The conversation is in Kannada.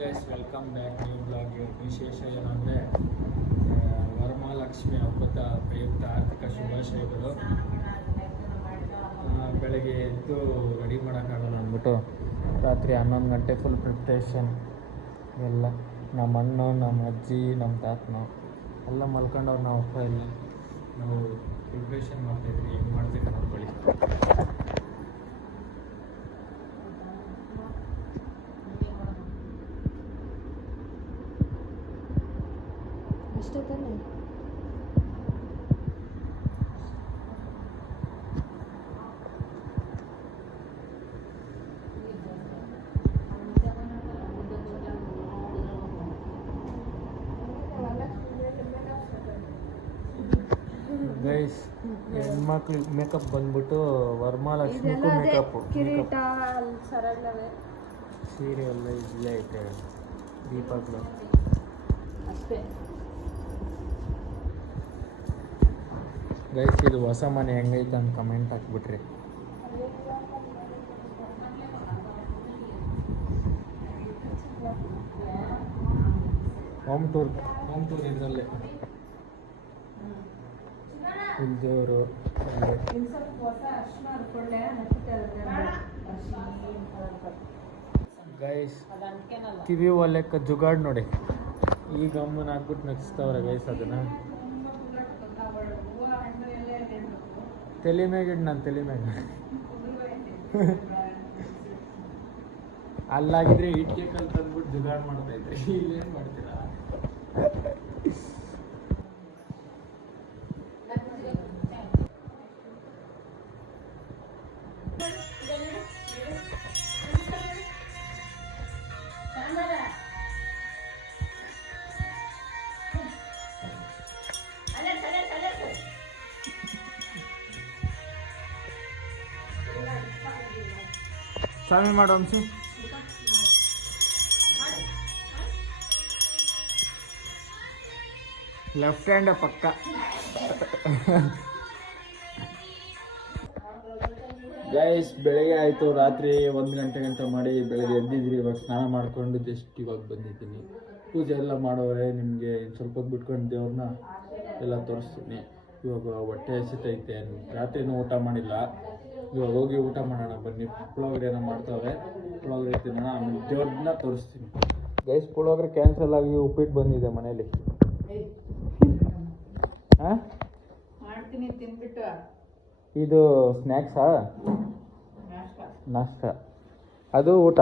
Guys welcome back new blog. ವಿಶೇಷ ಏನಂದರೆ ವರಮಹಾಲಕ್ಷ್ಮಿ ಹಬ್ಬದ ಪ್ರಯುಕ್ತ ಆರ್ಥಿಕ ಶುಭಾಶಯಗಳು. ಬೆಳಗ್ಗೆ ಎದ್ದು ರೆಡಿ ಮಾಡೋಕ್ಕಾಗಲ್ಲ ಅಂದ್ಬಿಟ್ಟು ರಾತ್ರಿ 11 ಗಂಟೆ ಫುಲ್ ಪ್ರಿಪ್ರೇಷನ್ ಎಲ್ಲ. ನಮ್ಮ ಅಣ್ಣ, ನಮ್ಮ ಅಜ್ಜಿ, ನಮ್ಮ ತಾತನು ಎಲ್ಲ ಮಲ್ಕೊಂಡವ್ರು. ನಾವು ಅಪ್ಪ ಎಲ್ಲ ನಾವು ಪ್ರಿಪ್ರೇಷನ್ ಮಾಡ್ತಾಯಿದ್ವಿ. ಹೆಂಗೆ ಮಾಡ್ತೀವಿ ನೋಡ್ಕೊಳ್ಳಿ. ಅಷ್ಟೇ ತಾನೆ. ಗೈಸ್ ಹೆಣ್ಮಕ್ಳು ಮೇಕಪ್ ಬಂದ್ಬಿಟ್ಟು ವರಮಹಾಲಕ್ಷ್ಮಿಗೂ ಮೇಕಪ್ಪು, ಕಿರೀಟ ಸರಳವೇ ಸೀರೆ ಎಲ್ಲ ಇಲ್ಲೇ ಐತೆ. ದೀಪಗಳು ಅಷ್ಟೇ. ಗೈಸ್ ಇದು ಹೊಸ ಮನೆ ಹೆಂಗೈತೆ ಅಂತ ಕಮೆಂಟ್ ಹಾಕ್ಬಿಟ್ರಿ. ಹೋಮ್ ಟೂರ್ ಇದರಲ್ಲೇ ಇಲ್ದೇವರು ಗೈಸ್ ಕಿವಿ ಒಲೆಕ್ಕ ಜುಗಾಡ್ ನೋಡಿ. ಈ ಗಮ್ಮನ ಹಾಕ್ಬಿಟ್ಟು ನಗಿಸ್ತವ್ರೆ ಗೈಸ್. ಅದನ್ನು ತಲೆ ಮ್ಯಾಗಿಡ್ ನಾನು ತಲೆ ಮ್ಯಾಗ ಅಲ್ಲಾಗಿದ್ರೆ ಇಟ್ಕೆ ಕಲ್ ತಂದ್ಬಿಟ್ಟು ಜುಗಾಡ್ ಮಾಡ್ತಾ ಇದ್ರಿ. ಇಲ್ಲೇನು ಮಾಡ್ತೀರಾ? ಸ್ವಾಮಿ ಮಾಡೋ ಅಂಶು ಲೆಫ್ಟ್ ಹ್ಯಾಂಡ್ ಪಕ್ಕ. ಗೈಸ್ ಬೆಳಗ್ಗೆ ಆಯಿತು, ರಾತ್ರಿ 1 ಗಂಟೆ ಗಂಟ ಮಾಡಿ ಬೆಳಗ್ಗೆ ಎದ್ದಿದ್ರಿ. ಇವಾಗ ಸ್ನಾನ ಮಾಡಿಕೊಂಡು ಜಸ್ಟ್ ಇವಾಗ ಬಂದಿದ್ದೀನಿ. ಪೂಜೆ ಎಲ್ಲ ಮಾಡೋರೆ. ನಿಮಗೆ ಸ್ವಲ್ಪ ಹೊತ್ತು ಬಿಟ್ಕೊಂಡು ದೇವ್ರನ್ನ ಎಲ್ಲ ತೋರಿಸ್ತೀನಿ. ಇವಾಗ ಹೊಟ್ಟೆ ಹಸಿತೈತೆ. ರಾತ್ರಿನೂ ಊಟ ಮಾಡಿಲ್ಲ. ಇವಾಗ ಹೋಗಿ ಊಟ ಮಾಡೋಣ ಬನ್ನಿ. ಪುಳಿಯೋಗರೆ ಏನೋ ಮಾಡ್ತಾವೆ, ಪುಳಿಯೋಗರೆ ತಿನ್ನೋಣ. ಆಮೇಲೆ ದೇವ್ರನ್ನ ತೋರಿಸ್ತೀನಿ. ಗೈಸ್ ಪುಳಿಯೋಗರೆ ಕ್ಯಾನ್ಸಲ್ ಆಗಿ ಉಪ್ಪಿಟ್ಟು ಬಂದಿದೆ ಮನೇಲಿ. ಹಾಂ ಮಾಡ್ತೀನಿ, ತಿನ್ಬಿಟ್ಟು. ಇದು ಸ್ನ್ಯಾಕ್ಸಾ? ನಾಷ್ಟ. ಅದು ಊಟ.